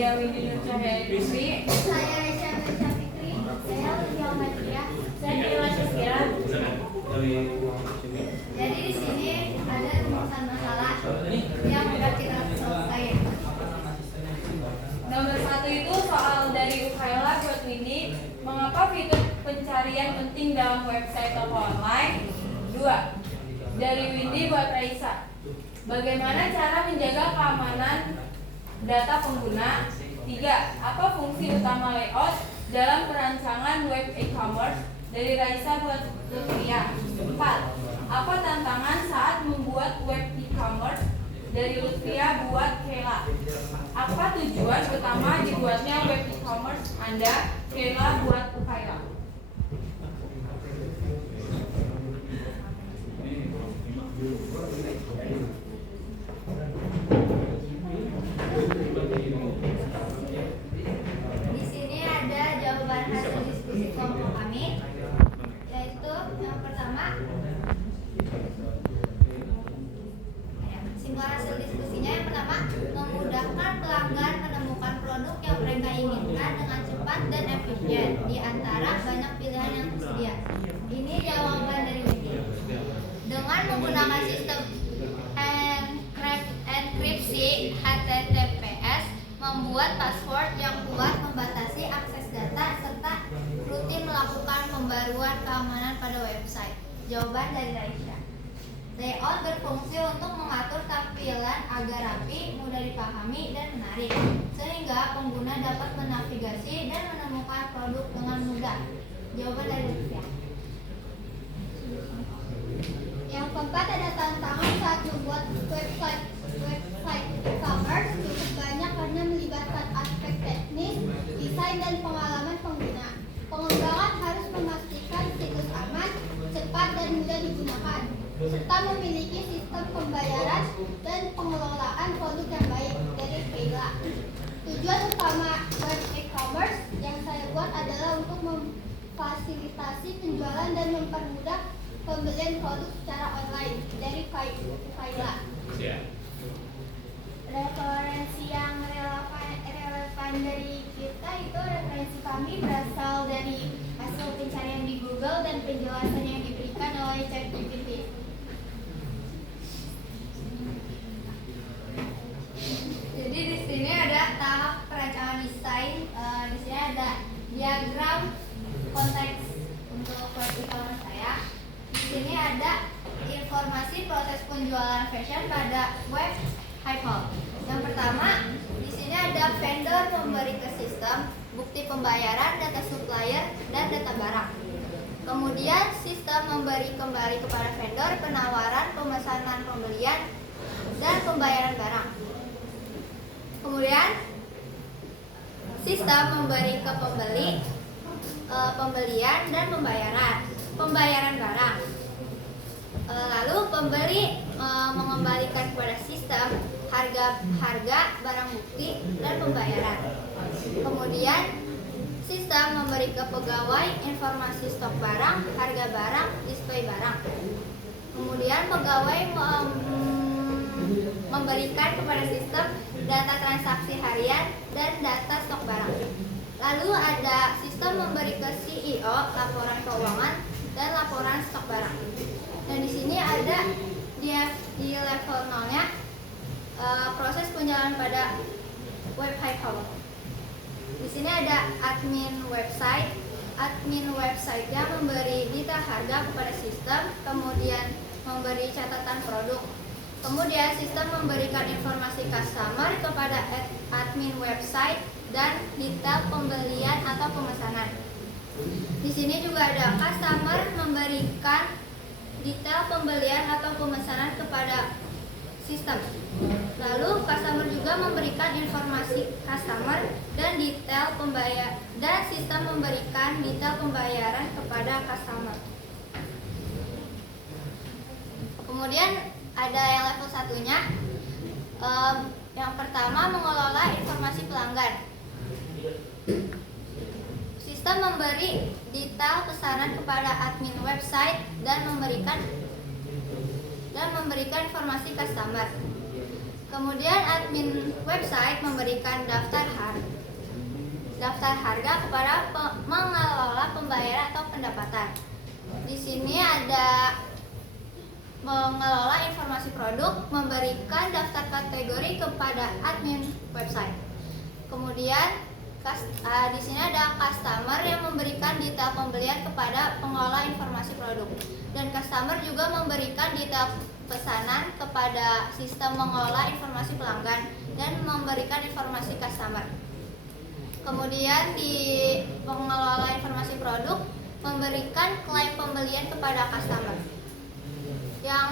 Saya Windy Nur Cahaya Fikri. Saya Resya Resya Fikri. Saya Lydia Matia. Saya Dewa Syafira. Jadi di sini ada rumusan masalah yang sudah kita selesai. Nomor 1 itu soal dari Ukhaila buat Windy. Mengapa fitur pencarian penting dalam website toko online? 2. Dari Windy buat Raisa. Bagaimana cara menjaga keamanan data pengguna? 3. Apa fungsi utama layout dalam perancangan web e-commerce? Dari Raisa buat Lutfia. 4. Apa tantangan saat membuat web e-commerce? Dari Lutfia buat Kela. Apa tujuan utama dibuatnya web e-commerce Anda? Kela buat Ukhaila. Di sini ada jawaban hasil diskusi kelompok kami, yaitu yang pertama, simpul hasil diskusinya yang pertama, memudahkan pelanggan menemukan produk yang mereka inginkan dengan cepat dan efisien di antara banyak pilihan yang tersedia. Ini jawaban dari Windy. Dengan menggunakan sistem enkripsi HTTPS, membuat password yang kuat, membatasi akses data, serta rutin melakukan pembaruan keamanan pada website. Jawaban dari Raisya. Layout berfungsi untuk mengatur tampilan agar rapi, mudah dipahami, dan menarik, sehingga pengguna dapat menavigasi dan menemukan produk dengan mudah. Jawaban dari Lutfia. Yang keempat, ada tantangan saat membuat website e-commerce cukup banyak karena melibatkan aspek teknis, desain, dan pengalaman pengguna. Pengembangan harus memastikan situs aman, cepat, dan mudah digunakan, serta memiliki sistem pembayaran dan pengelolaan produk yang baik. Dari Kayla. Tujuan utama web e-commerce yang saya buat adalah untuk memfasilitasi penjualan dan mempermudah pembelian produk secara online. Dari Kayla. Referensi yang relevan dari kita itu referensi kami berasal dari hasil pencarian di Google dan penjelasan yang diberikan oleh ChatGPT. Jadi di sini ada tahap perancangan desain. Di sini ada diagram konteks untuk web e-commerce saya. Di sini ada informasi proses penjualan fashion pada web Hypehall. Yang pertama, di sini ada vendor memberi ke sistem bukti pembayaran, data supplier, dan data barang. Kemudian sistem memberi kembali kepada vendor penawaran, pemesanan pembelian, dan pembayaran barang. Kemudian sistem memberi ke pembeli pembelian dan pembayaran barang. Lalu pembeli mengembalikan kepada sistem harga barang bukti dan pembayaran. Kemudian sistem memberi ke pegawai informasi stok barang, harga barang, display barang. Kemudian pegawai memberikan kepada sistem data transaksi harian dan data stok barang. Lalu ada sistem memberi ke CEO laporan keuangan dan laporan stok barang. Dan di sini ada di level 0-nya proses penjualan pada web Hypehall. Di sini ada admin website. Admin website-nya memberi data harga kepada sistem, kemudian memberi catatan produk. Kemudian sistem memberikan informasi customer kepada admin website dan detail pembelian atau pemesanan. Di sini juga ada customer memberikan detail pembelian atau pemesanan kepada sistem. Lalu customer juga memberikan informasi customer dan detail pembayar, dan sistem memberikan detail pembayaran kepada customer. Kemudian ada yang level 1-nya. Yang pertama, mengelola informasi pelanggan. Sistem memberi detail pesanan kepada admin website dan memberikan informasi customer. Kemudian admin website memberikan daftar harga kepada mengelola pembayaran atau pendapatan. Di sini ada mengelola informasi produk, memberikan daftar kategori kepada admin website. Kemudian di sini ada customer yang memberikan detail pembelian kepada pengelola informasi produk, dan customer juga memberikan detail pesanan kepada sistem mengelola informasi pelanggan dan memberikan informasi customer. Kemudian di pengelola informasi produk memberikan klaim pembelian kepada customer. Yang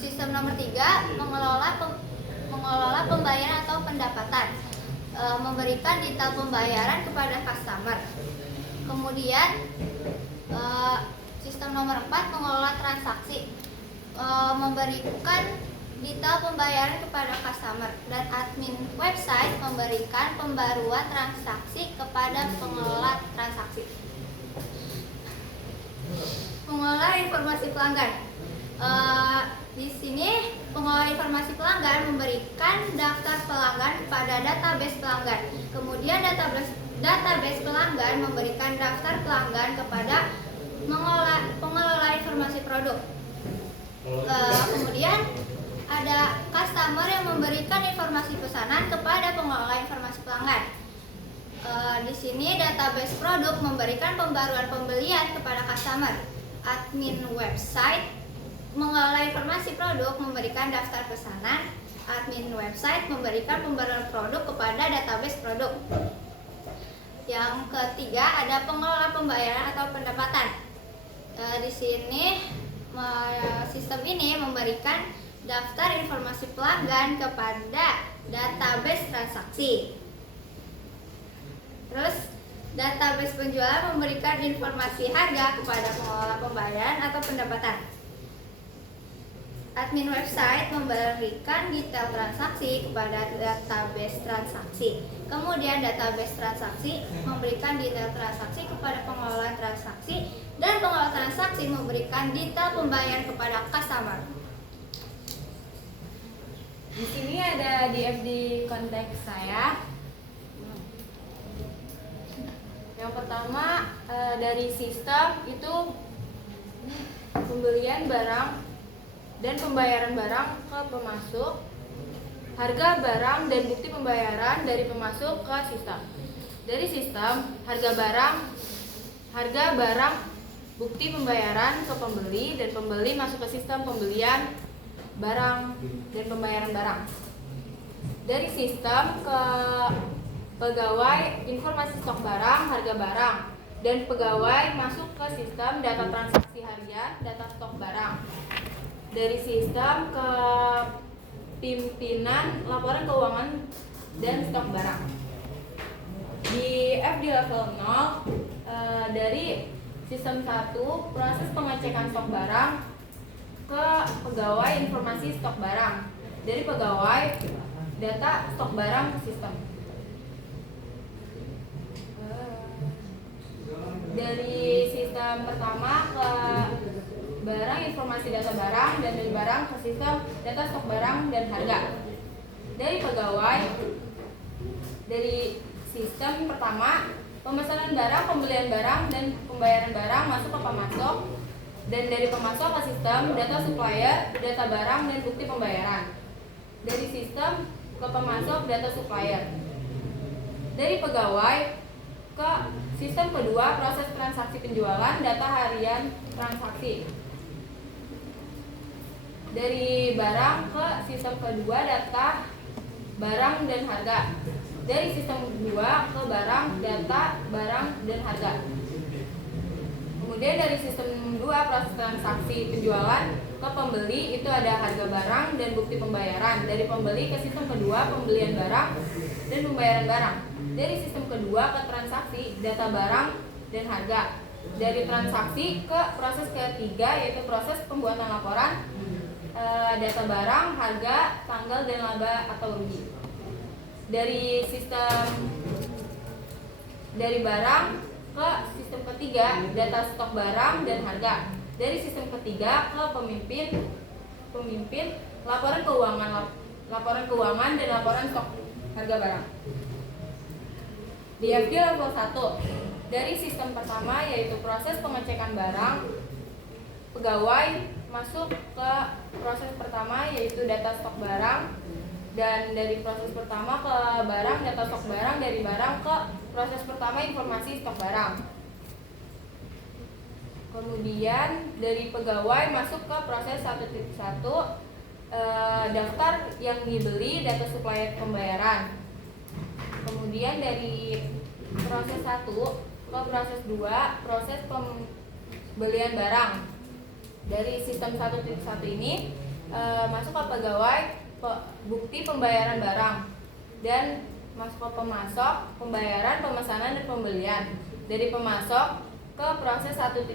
sistem nomor 3 mengelola pembayaran atau pendapatan, memberikan detail pembayaran kepada customer. Kemudian sistem nomor 4 mengelola transaksi, memberikan detail pembayaran kepada customer, dan admin website memberikan pembaruan transaksi kepada pengelola transaksi. Mengelola informasi pelanggan. Di sini pengelola informasi pelanggan memberikan daftar pelanggan pada database pelanggan. Kemudian database pelanggan memberikan daftar pelanggan kepada pengelola informasi produk. Kemudian ada customer yang memberikan informasi pesanan kepada pengelola informasi pelanggan. Di sini database produk memberikan pembaruan pembelian kepada customer. Admin website mengelola informasi produk memberikan daftar pesanan. Admin website memberikan pembaruan produk kepada database produk. Yang ketiga ada pengelola pembayaran atau pendapatan. Di sini sistem ini memberikan daftar informasi pelanggan kepada database transaksi. Terus database penjualan memberikan informasi harga kepada pengelola pembayaran atau pendapatan. Admin website memberikan detail transaksi kepada database transaksi. Kemudian database transaksi memberikan detail transaksi kepada pengelola transaksi, dan pengelola transaksi memberikan detail pembayaran kepada customer. Di sini ada DFD konteks saya. Yang pertama dari sistem itu pembelian barang dan pembayaran barang ke pemasok, harga barang dan bukti pembayaran dari pemasok ke sistem. Dari sistem harga barang, bukti pembayaran ke pembeli, dan pembeli masuk ke sistem pembelian barang dan pembayaran barang. Dari sistem ke pegawai informasi stok barang, harga barang, dan pegawai masuk ke sistem data transaksi harian, data stok barang. Dari sistem ke pimpinan laporan keuangan dan stok barang. Di FD level 0 dari sistem 1 proses pengecekan stok barang ke pegawai informasi stok barang. Dari pegawai data stok barang ke sistem. Dari sistem pertama ke barang informasi data barang, dan dari barang ke sistem data stok barang dan harga. Dari pegawai, dari sistem pertama pemesanan barang, pembelian barang, dan pembayaran barang masuk ke pemasok, dan dari pemasok ke sistem data supplier, data barang, dan bukti pembayaran. Dari sistem ke pemasok data supplier. Dari pegawai ke sistem kedua proses transaksi penjualan, data harian transaksi. Dari barang ke sistem kedua data barang dan harga. Dari sistem kedua ke barang, data barang dan harga. Kemudian dari sistem 2 proses transaksi penjualan ke pembeli itu ada harga barang dan bukti pembayaran. Dari pembeli ke sistem kedua pembelian barang dan pembayaran barang. Dari sistem kedua ke transaksi data barang dan harga. Dari transaksi ke proses ketiga yaitu proses pembuatan laporan data barang, harga, tanggal, dan laba atau rugi. Dari barang ke sistem ketiga data stok barang dan harga. Dari sistem ketiga ke pemimpin laporan keuangan laporan keuangan, dan laporan stok harga barang. DFG level 1 dari sistem pertama yaitu proses pengecekan barang, pegawai masuk ke proses pertama yaitu data stok barang, dan dari proses pertama ke barang data stok barang, dari barang ke proses pertama informasi stok barang. Kemudian dari pegawai masuk ke proses 1.1 daftar yang dibeli, data supplier pembayaran. Kemudian dari proses 1 ke proses 2 proses pembelian barang. Dari sistem 1.1 ini masuk ke pegawai bukti pembayaran barang, dan masuk ke pemasok, pembayaran, pemesanan, dan pembelian. Dari pemasok ke proses 1.1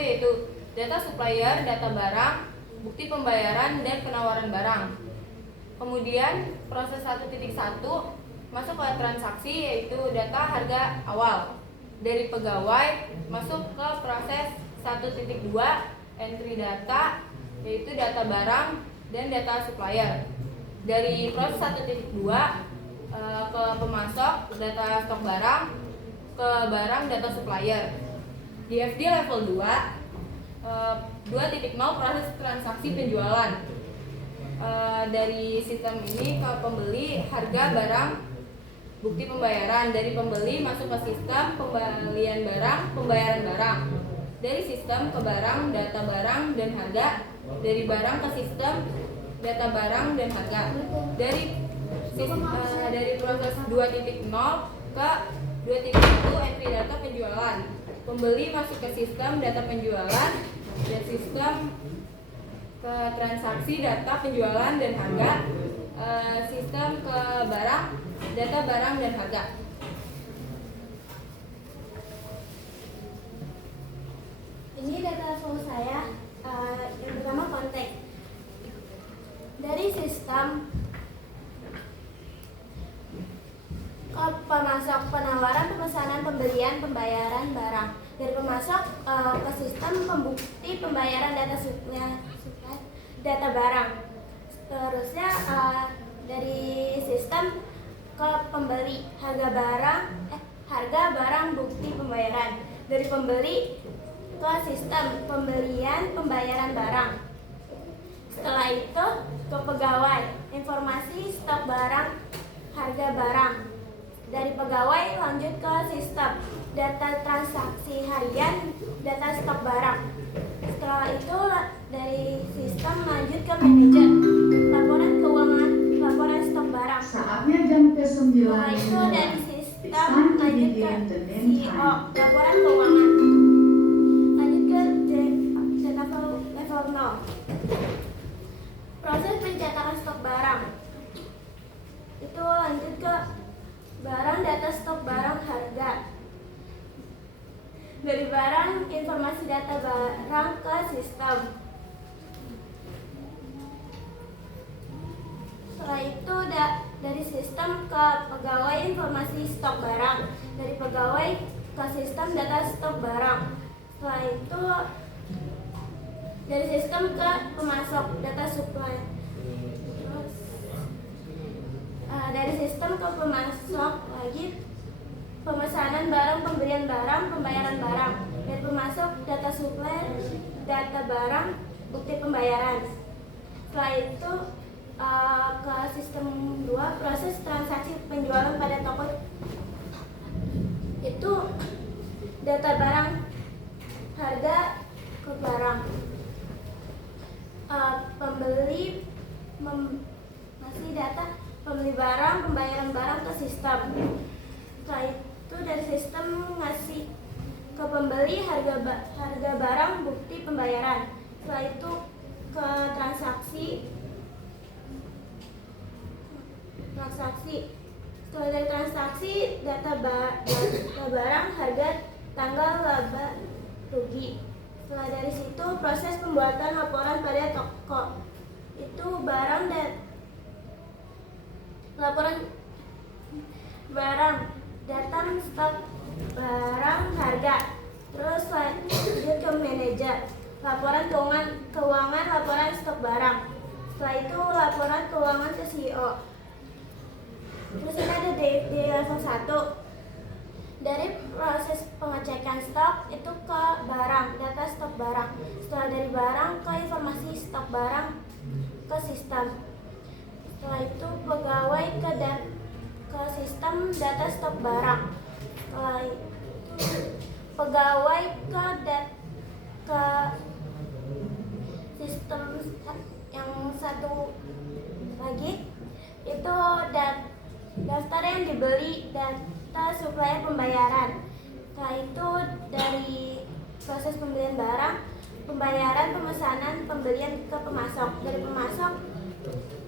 yaitu data supplier, data barang, bukti pembayaran, dan penawaran barang. Kemudian proses 1.1 masuk ke transaksi yaitu data harga awal. Dari pegawai masuk ke proses 1.2 entry data yaitu data barang dan data supplier. Dari proses 1.2 ke pemasok data stok barang, ke barang data supplier. DFD level 2 2.0 proses transaksi penjualan. Dari sistem ini ke pembeli harga barang, bukti pembayaran. Dari pembeli masuk ke sistem pembelian barang, pembayaran barang. Dari sistem ke barang, data barang dan harga. Dari barang ke sistem data barang dan harga. Dari proses 2.0 ke 2.1 entry data penjualan. Pembeli masuk ke sistem data penjualan dan sistem ke transaksi data penjualan dan harga. Sistem ke barang, data barang dan harga. Ini data level saya. Yang pertama konteks. Dari sistem ke pemasok, penawaran, pemesanan, pembelian, pembayaran barang. Dari pemasok ke sistem pembukti pembayaran data supply, data barang. Terusnya dari sistem ke pembeli harga barang bukti pembayaran. Dari pembeli ke sistem pembelian pembayaran barang. Setelah itu ke pegawai informasi stok barang, harga barang. Dari pegawai lanjut ke sistem data transaksi harian, data stok barang. Setelah itu dari sistem lanjut ke manajer laporan keuangan, laporan stok barang. Saatnya jam ke-9. Setelah itu dari sistem lanjut ke CEO laporan keuangan. Lanjut ke data level 0. Proses pencetakan stok barang. Itu lanjut ke barang, data stok barang, harga. Dari barang informasi data barang ke sistem. Setelah itu dari sistem ke pegawai informasi stok barang. Dari pegawai ke sistem data stok barang. Setelah itu dari sistem ke pemasok data supply. Terus dari sistem ke pemasok lagi pemesanan barang, pembelian barang, pembayaran barang. Dari pemasok data supply, data barang, bukti pembayaran. Setelah itu ke sistem 2 proses transaksi penjualan pada toko. Itu data barang, harga ke barang. Pembeli masih data pembeli barang, pembayaran barang ke sistem. Setelah itu dari sistem ngasih ke pembeli harga barang, bukti pembayaran. Setelah itu ke transaksi. Setelah dari transaksi data barang, harga, tanggal, laba, rugi. Setelah dari situ proses pembuatan laporan pada toko. Itu barang dan laporan barang, datang stok barang, harga. Terus lanjut ke manajer laporan keuangan, laporan stok barang. Setelah itu itu laporan keuangan ke CEO. Terus ini ada di level 1. Dari proses pengecekan stok itu ke barang, data stok barang. Setelah dari barang ke informasi stok barang ke sistem. Setelah itu pegawai ke sistem data stok barang. Setelah itu pegawai ke sistem yang satu lagi itu daftar yang dibeli, data supplier pembayaran. Setelah itu dari proses pembelian barang, pembayaran, pemesanan, pembelian ke pemasok. Dari pemasok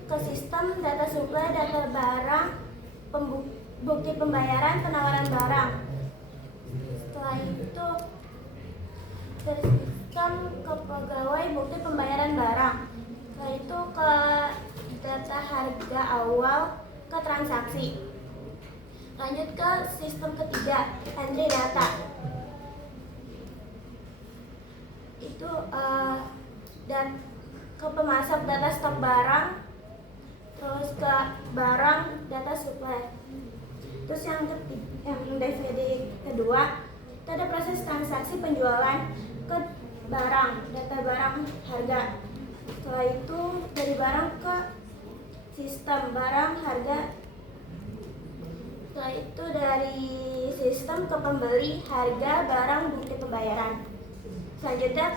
ke sistem data supply, data barang, bukti pembayaran, penawaran barang. Setelah itu dari sistem ke pegawai, bukti pembayaran barang. Setelah itu ke data harga awal, ke transaksi. Lanjut ke sistem ketiga, entry data. Itu dan ke pemasok, data stok barang, terus ke barang, data supply. Terus yang DVD kedua itu ada proses transaksi penjualan ke barang, data barang, harga. Setelah itu dari barang ke sistem barang, harga. Setelah itu dari sistem ke pembeli, harga, barang, bukti pembayaran. Selanjutnya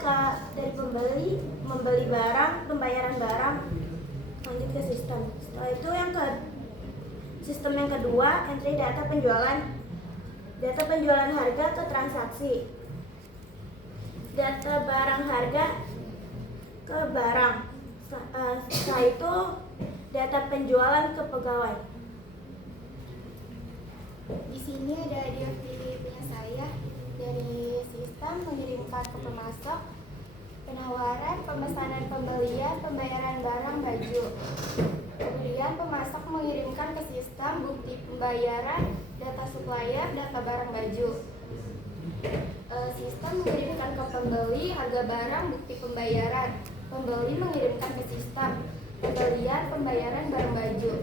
dari pembeli, membeli barang, pembayaran barang, lanjut ke sistem. Setelah itu sistem yang kedua, entry data penjualan, data penjualan harga ke transaksi, data barang harga ke barang. Setelah itu data penjualan ke pegawai. Di sini ada DVD punya saya. Dari sistem mengirimkan ke pemasok, penawaran, pemesanan, pembelian, pembayaran barang, baju. Kemudian pemasok mengirimkan ke sistem bukti pembayaran, data supplier, data barang, baju. Sistem mengirimkan ke pembeli harga barang, bukti pembayaran. Pembeli mengirimkan ke sistem pembelian, pembayaran barang, baju.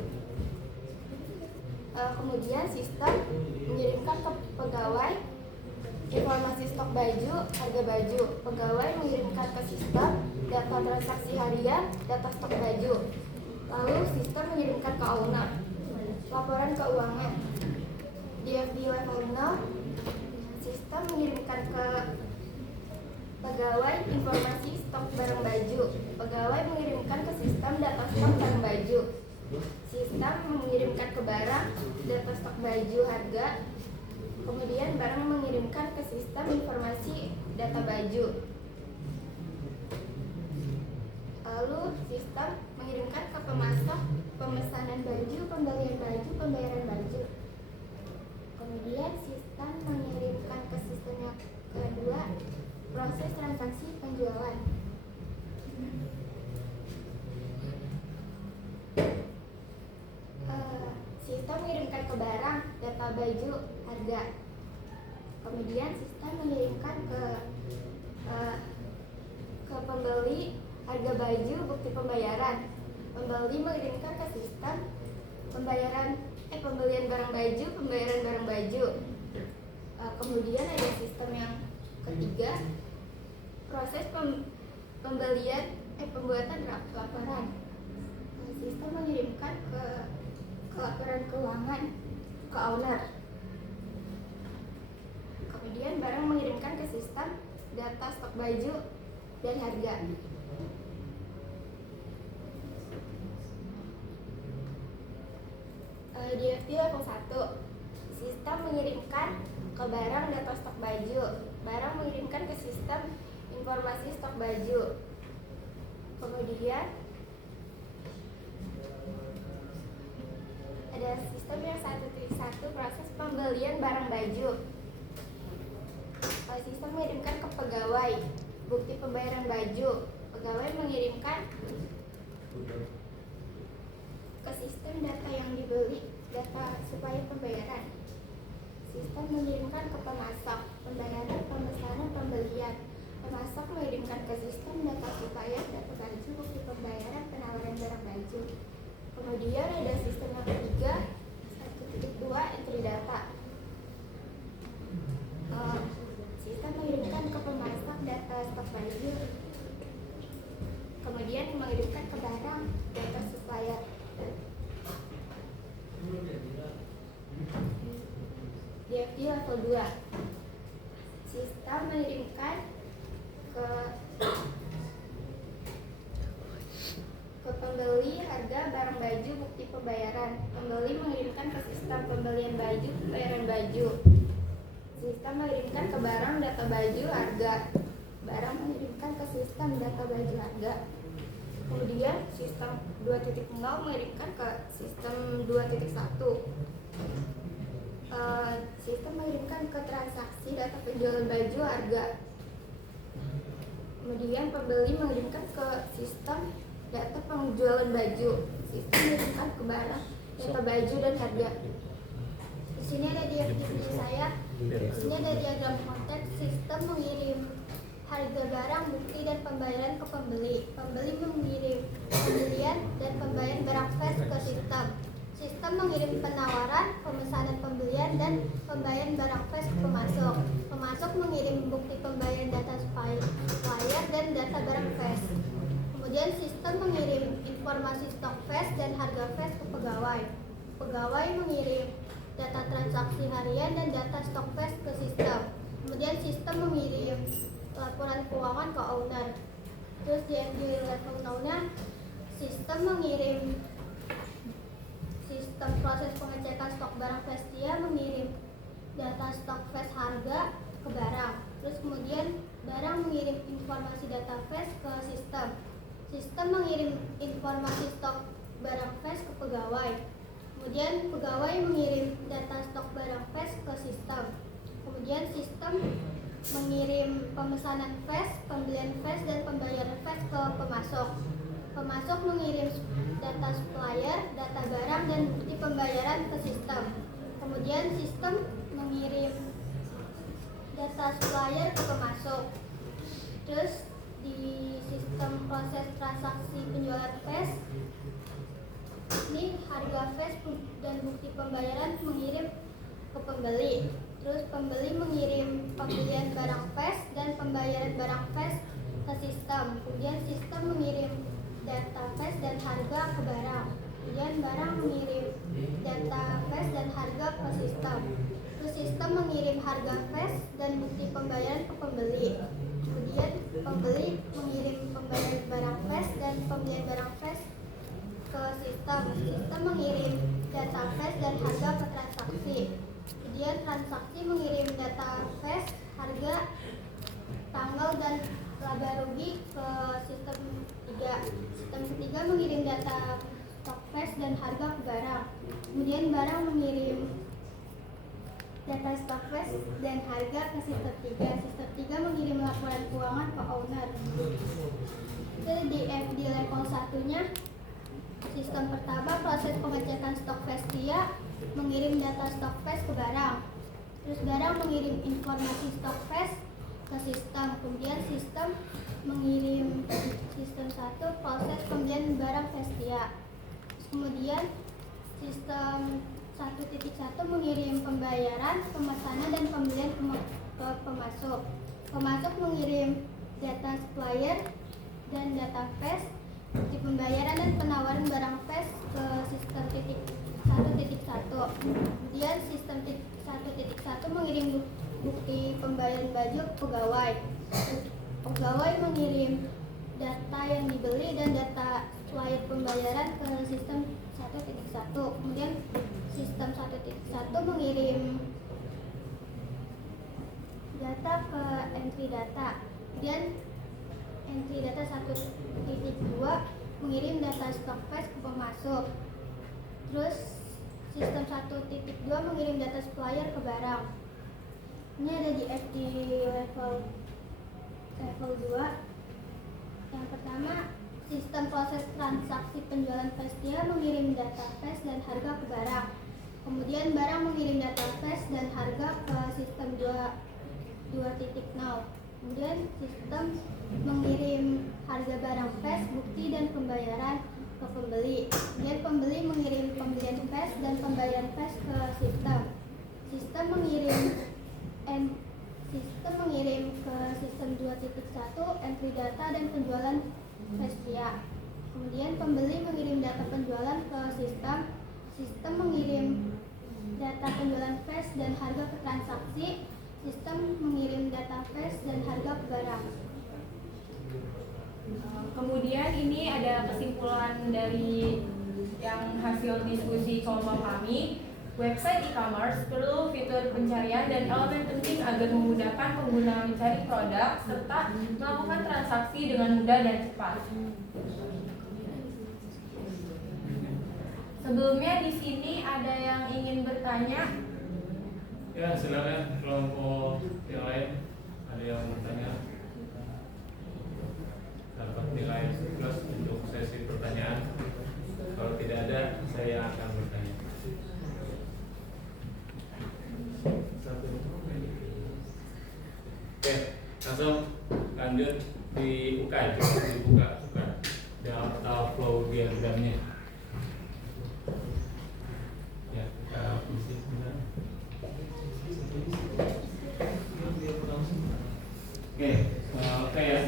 Kemudian sistem mengirimkan ke pegawai informasi stok baju, harga baju. Pegawai mengirimkan ke sistem data transaksi harian, data stok baju. Lalu sistem mengirimkan ke owner laporan keuangan. DFD level 0, sistem mengirimkan ke pegawai informasi stok barang baju. Pegawai mengirimkan ke sistem data stok barang baju. Sistem mengirimkan ke barang, data stok baju, harga. Kemudian barang mengirimkan ke sistem informasi data baju. Lalu sistem mengirimkan ke pemasok pemesanan baju, pembelian baju, pembayaran baju. Kemudian sistem mengirimkan ke sistem yang kedua, proses transaksi penjualan. Sistem mengirimkan ke barang, data baju, harga. Kemudian sistem mengirimkan ke pembeli harga baju, bukti pembayaran. Pembeli mengirimkan ke sistem pembelian barang baju, pembayaran barang baju. Kemudian ada sistem yang ketiga, proses pembuatan laporan. Sistem mengirimkan ke laporan keuangan ke owner. Kemudian barang mengirimkan ke sistem data stok baju dan harga. DFD level 1, sistem mengirimkan ke barang data stok baju. Barang mengirimkan ke sistem informasi stok baju. Kemudian ada sistem yang 1.1, proses pembelian barang baju. Sistem mengirimkan ke pegawai bukti pembayaran baju. Pegawai mengirimkan ke sistem data yang dibeli, data supplier pembayaran. Sistem mengirimkan ke pemasok pembayaran, pemesanan, pembelian. Pemasok mengirimkan ke sistem data supplier, data baju, bukti pembayaran, penawaran barang baju. Kemudian ada sistem yang ketiga, 1.2 entry data. Sistem mengirimkan ke pemasok data stok baju, kemudian mengirimkan ke barang data supplier. DFG level 2, sistem mengirimkan ke pembeli harga barang baju, bukti pembayaran. Pembeli mengirimkan ke sistem pembelian baju, pembayaran baju. Sistem mengirimkan ke barang data baju, harga. Barang mengirimkan ke sistem data baju, harga. Kemudian sistem 2.0 mengirimkan ke sistem 2.1. Sistem mengirimkan ke transaksi data penjualan baju, harga. Kemudian pembeli mengirimkan ke sistem data penjualan baju. Sistem mengirimkan ke barang data baju dan harga. Di sini ada diagram saya. Di sini ada diagram konteks. Sistem mengirim harga barang, bukti dan pembayaran ke pembeli. Pembeli mengirim pembelian dan pembayaran barang flash ke sistem. Sistem mengirim penawaran, pemesanan pembelian dan pembayaran barang flash ke pemasok. Pemasok mengirim bukti pembayaran data supplier dan data barang flash. Kemudian sistem mengirim informasi stok flash dan harga flash ke pegawai. Pegawai mengirim data transaksi harian dan data stok flash ke sistem. Kemudian sistem mengirim laporan keuangan ke owner. Terus di level 0-nya sistem mengirim sistem proses pengecekan stok barang flash, dia mengirim data stok flash harga ke barang. Terus kemudian barang mengirim informasi data flash ke sistem. Sistem mengirim informasi stok barang flash ke pegawai. Kemudian pegawai mengirim data stok barang flash ke sistem. Kemudian sistem mengirim pemesanan flash, pembelian flash dan pembayaran flash ke pemasok. Pemasok mengirim data supplier, data barang dan bukti pembayaran ke sistem. Kemudian sistem mengirim data supplier ke pemasok. Terus di sistem proses transaksi penjualan flash, ini harga flash dan bukti pembayaran mengirim ke pembeli. Terus pembeli mengirim pembelian barang flash dan pembayaran barang flash ke sistem. Kemudian sistem mengirim data flash dan harga ke barang. Kemudian barang mengirim data flash dan harga ke sistem. Terus sistem mengirim harga flash dan bukti pembayaran ke pembeli. Kemudian pembeli mengirim pembayaran barang flash dan pembelian barang flash ke sistem. Sistem mengirim data flash dan harga ke transaksi. Kemudian transaksi mengirim data flash, harga, tanggal dan laba rugi ke sistem 3. Sistem ketiga mengirim data stok flash dan harga ke barang. Kemudian barang mengirim data stok flash dan harga ke sistem 3. Sistem 3 mengirim laporan keuangan ke owner. Itu di level 1-nya. Sistem pertama proses pengecekan stok flash, dia mengirim data stok flash ke barang. Terus barang mengirim informasi stok flash ke sistem. Kemudian sistem mengirim sistem 1 proses pembelian barang flash dia. Kemudian sistem 1.1 mengirim pembayaran, pemesanan dan pembelian ke pemasok. Pemasok mengirim data supplier dan data flash, bukti pembayaran dan penawaran barang flash ke sistem 1.1. Kemudian sistem 1.1 mengirim bukti pembayaran baju ke pegawai. Pegawai mengirim data yang dibeli dan data supplier pembayaran ke sistem 1.1. Kemudian sistem 1.1 mengirim data ke entry data. Kemudian entry data 1.2 mengirim data stok flash ke pemasok. Terus sistem 1.2 mengirim data supplier ke barang. Ini ada di FD level 2. Yang pertama, sistem proses transaksi penjualan flash, dia mengirim data flash dan harga ke barang. Kemudian barang mengirim data flash dan harga ke sistem 2.0. Kemudian sistem mengirim harga barang flash, bukti dan pembayaran ke pembeli. Kemudian pembeli mengirim pembelian flash dan pembayaran flash ke sistem. Sistem mengirim ke sistem 2.1 entry data dan penjualan Vestia. Kemudian pembeli mengirim data penjualan ke sistem. Sistem mengirim data penjualan flash dan harga ke transaksi. Sistem mengirim data flash dan harga ke barang. Kemudian ini ada kesimpulan dari yang hasil diskusi kelompok kami. Website e-commerce perlu fitur pencarian dan elemen penting agar memudahkan pengguna mencari produk serta melakukan transaksi dengan mudah dan cepat. Sebelumnya di sini ada yang ingin bertanya. Ya, silakan kelompok yang lain ada yang bertanya. Dapat nilai plus untuk sesi pertanyaan. Kalau tidak ada, saya akan bertanya. Oke, langsung lanjut dibuka data flow diagramnya. Ya, kita isi benar. Oke ya.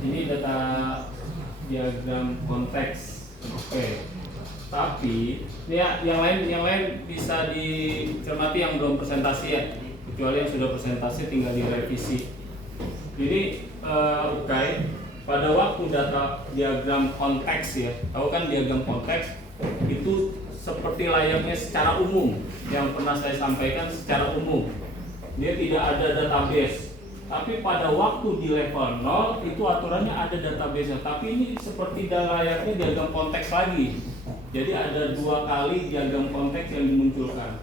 Ini data diagram konteks. Oke. Tapi ini ya, yang lain bisa dicermati yang belum presentasi ya. Kecuali yang sudah presentasi tinggal direvisi. Jadi pada waktu data diagram konteks ya, tahu kan diagram konteks itu seperti layaknya secara umum yang pernah saya sampaikan secara umum. Dia tidak ada database. Tapi pada waktu di level 0 itu aturannya ada database-nya. Tapi ini seperti layaknya diagram konteks lagi. Jadi ada 2 kali diagram konteks yang dimunculkan.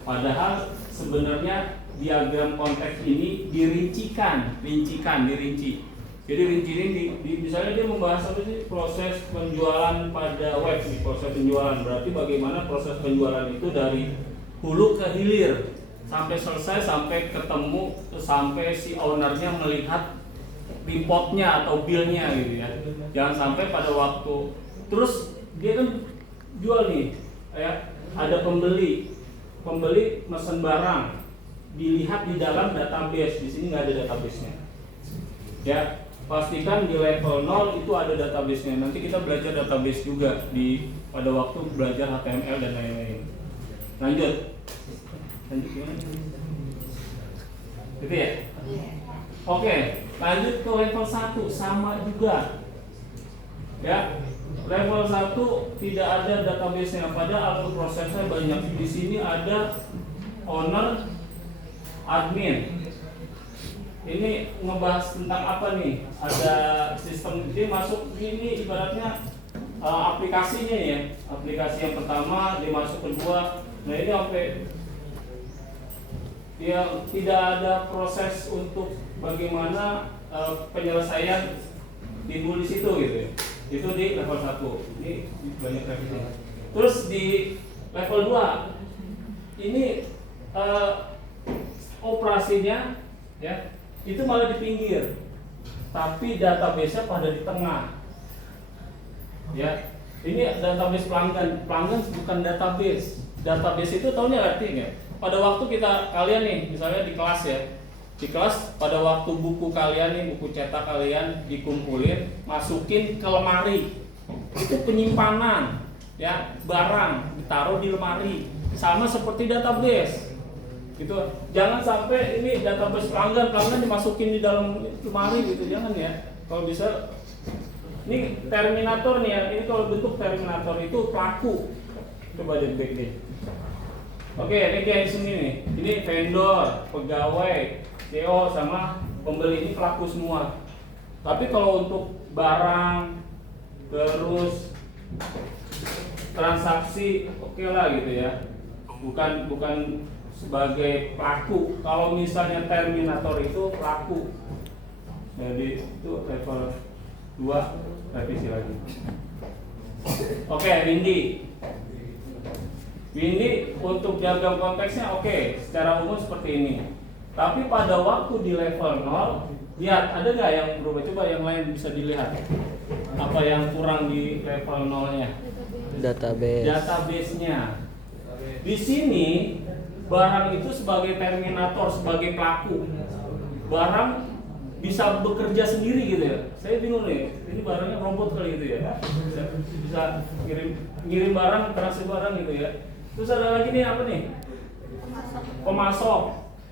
Padahal sebenarnya diagram konteks ini dirinci. Jadi rinci ini misalnya dia membahas apa sih proses penjualan pada web nih, proses penjualan berarti bagaimana proses penjualan itu dari hulu ke hilir sampai selesai sampai ketemu sampai si ownernya melihat reportnya atau billnya gitu ya. Jangan sampai pada waktu terus dia kan jual nih ya, ada pembeli mesen barang dilihat di dalam database, di sini nggak ada database-nya ya. Pastikan di level 0 itu ada database-nya. Nanti kita belajar database juga pada waktu belajar HTML dan lain-lain. Lanjut gimana? Gitu ya? Oke, lanjut ke level 1 sama juga. Ya. Level 1 tidak ada database-nya, padahal prosesnya banyak. Di sini ada owner, admin. Ini ngebahas tentang apa nih? Ada sistem dia masuk ini ibaratnya aplikasinya ya. Aplikasi yang pertama dia masuk kedua. Nah ini sampai ya tidak ada proses untuk bagaimana penyelesaian timbul di situ gitu ya. Itu di level 1. Ini banyak revisi. Terus di level 2 ini operasinya ya itu malah di pinggir, tapi database-nya pada di tengah. Ya, ini database pelanggan bukan database. Database itu tahunya artinya. Pada waktu kalian nih, misalnya di kelas ya, di kelas pada waktu buku kalian nih, buku cetak kalian dikumpulin, masukin ke lemari. Itu penyimpanan, ya barang ditaruh di lemari, sama seperti database. Gitu. Jangan sampai ini database pelanggan dimasukin di dalam lemari gitu, jangan ya. Kalau bisa ini terminator nih ya, ini kalau bentuk terminator itu pelaku. Coba dek deh. Oke, ini kayak di sini nih. Ini vendor, pegawai, CEO sama pembeli, ini pelaku semua. Tapi kalau untuk barang terus transaksi oke lah gitu ya. Bukan sebagai pelaku. Kalau misalnya terminator itu pelaku. Jadi itu level 2 revisi lagi. Oke, Windy untuk diagram konteksnya oke, secara umum seperti ini. Tapi pada waktu di level 0, lihat ada nggak yang berubah? Coba yang lain bisa dilihat. Apa yang kurang di level 0-nya? Database-nya. Di sini barang itu sebagai terminator, sebagai pelaku. Barang bisa bekerja sendiri gitu ya. Saya bingung nih, ini barangnya robot kali gitu ya. Bisa ngirim barang, transfer barang gitu ya. Terus ada lagi nih apa nih?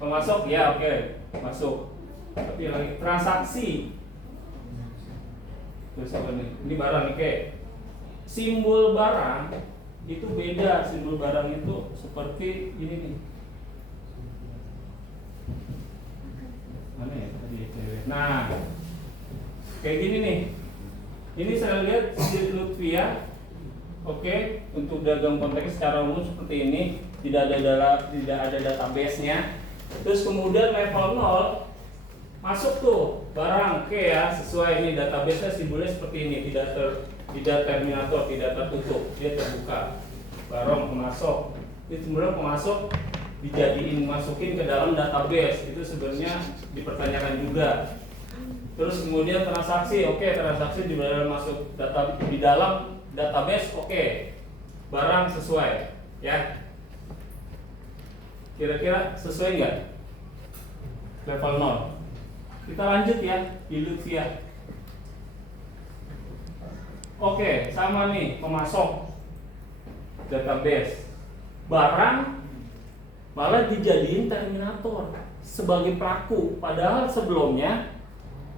Pemasok ya oke, masuk. Tapi lagi transaksi. Terus apa nih? Ini barang oke. Simbol barang itu beda. Simbol barang itu seperti ini nih. Mana ya tadi? Nah, kayak gini nih. Ini saya lihat di Lutfia. Oke, untuk dagang konteks secara umum seperti ini, tidak ada database-nya. Terus kemudian level 0 masuk tuh barang, oke ya, sesuai ini database-nya simbolnya seperti ini, tidak terminator, tidak tertutup, dia terbuka. Barang pemasok. Ini sebenarnya pemasok masukin ke dalam database, itu sebenarnya dipertanyakan juga. Terus kemudian transaksi, oke, transaksi di dalam masuk di dalam database, oke, barang sesuai, ya. Kira-kira sesuai nggak? Level 0. Kita lanjut ya di Lutfia. Oke, sama nih pemasok database. Barang malah dijadiin terminator sebagai pelaku. Padahal sebelumnya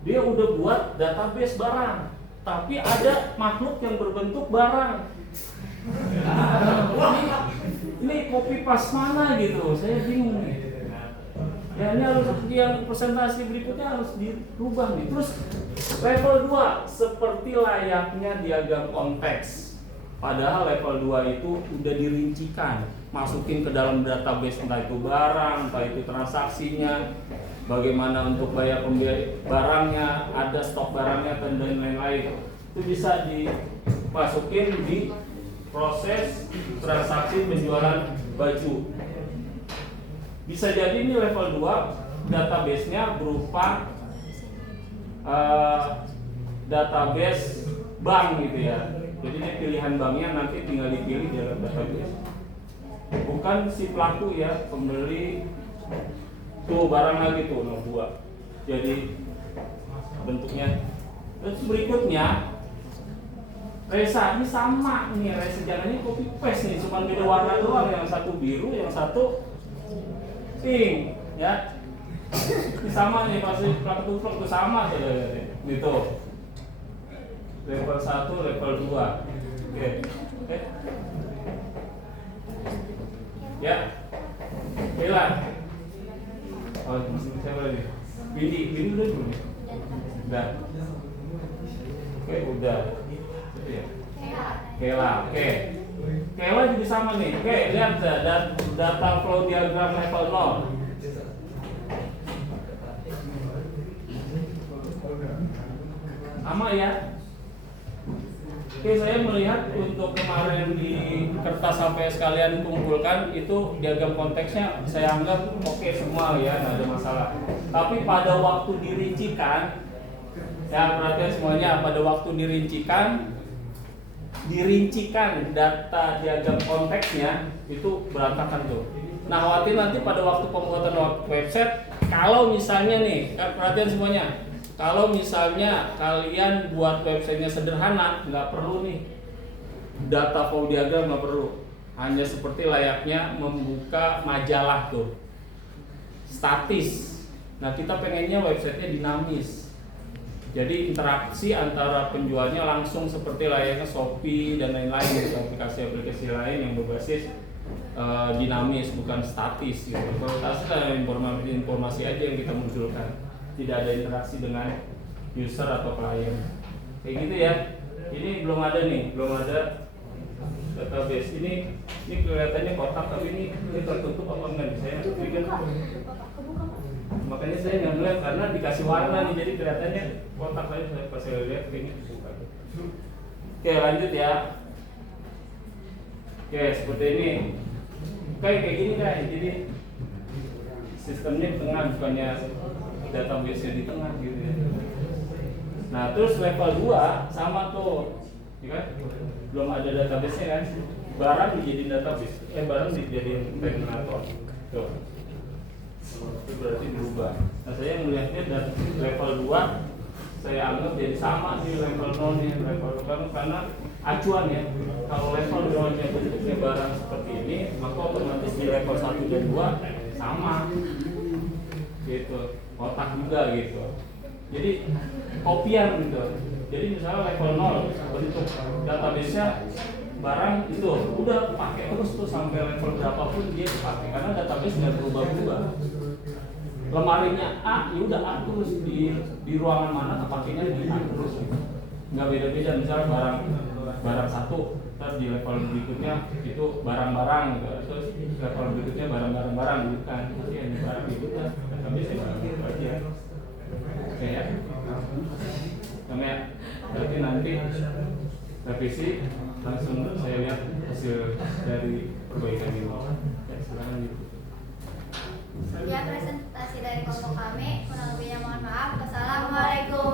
dia udah buat database barang, tapi ada makhluk yang berbentuk barang. Ini copy paste mana gitu, saya bingung nih. Ya ini harus yang presentasi berikutnya harus dirubah nih. Terus level 2 seperti layaknya diagram konteks. Padahal level 2 itu udah dirincikan, masukin ke dalam database entah itu barang, entah itu transaksinya, bagaimana untuk bayar barangnya, ada stok barangnya dan lain-lain. Itu bisa dimasukin di proses transaksi penjualan baju. Bisa jadi ini level 2 database-nya berupa database bank gitu ya. Jadi ini pilihan banknya nanti tinggal dipilih di dalam database. Bukan si pelaku ya, pembeli tuh barang lagi tuh nomor 2. Jadi bentuknya. Terus berikutnya Resa ini sama nih, Resa jangannya copy paste nih, cuma beda warna doang, yang satu biru, yang satu pink, ya. Ini sama nih, pasti pelaku itu sama gitu. Level 1, level 2. Oke. Ya. Hilang. Oh, siapa lagi? Bini udah belum? Udah. Oke, udah. Ya. Kela, oke. Kela juga sama nih. Oke, lihat data flow diagram level 0. Sama ya. Oke, saya melihat untuk kemarin di kertas sampai sekalian kumpulkan itu diagram konteksnya saya anggap oke semua ya, nggak ada masalah. Tapi pada waktu dirincikan, ya perhatian semuanya, pada waktu dirincikan data diagram konteksnya itu berantakan tuh. Nah, khawatir nanti pada waktu pembuatan website, kalau misalnya nih, perhatian semuanya, kalau misalnya kalian buat websitenya sederhana, nggak perlu nih data flow diagram, nggak perlu. Hanya seperti layaknya membuka majalah tuh, statis. Nah, kita pengennya websitenya dinamis. Jadi interaksi antara penjualnya langsung seperti layaknya Shopee dan lain-lain, aplikasi-aplikasi lain yang berbasis dinamis, bukan statis gitu. Kalau statis adalah informasi aja yang kita munculkan, tidak ada interaksi dengan user atau klien. Kayak gitu ya. Ini belum ada nih, belum ada database. Ini kelihatannya kotak, tapi ini tertutup apa enggak? Saya bikin. Makanya saya nggak ngeliat karena dikasih warna nih, jadi kelihatannya kotak aja. Pas saya lihat ini bukan. Oke, lanjut ya. Oke, seperti ini. Kayak gini guys. Jadi sistemnya di tengah, bukannya database-nya di tengah gitu ya. Nah terus level 2 sama tuh, ya kan? Belum ada database-nya kan? Barang dijadiin database, barang dijadiin terminator. Tuh. Itu berarti berubah. Nah saya melihatnya dari level 2 saya anggap jadi sama di level 0 nih, level karena acuan ya. Kalau level 0 nya bentuknya barang seperti ini, maka otomatis di level 1 dan 2 sama. Gitu. Kotak juga gitu. Jadi kopian gitu. Jadi misalnya level 0 bentuk database-nya barang itu udah pakai terus tuh sampai level berapapun dia dipakai karena database nggak berubah-ubah. Lemarinya A, ya udah A terus di ruangan mana kepakainya di A terus. Nggak beda-beda misalnya barang satu, terus di level berikutnya itu barang-barang gitu. Terus level berikutnya barang-barang gitu kan. Nanti yang barang gitu kan database barang gitu aja. Oke ya. Namanya berarti nanti revisi langsung saya lihat hasil dari perbaikan ini. Ya, silakan gitu. Sekian presentasi dari kelompok kami. Kurang lebihnya mohon maaf. Wassalamualaikum.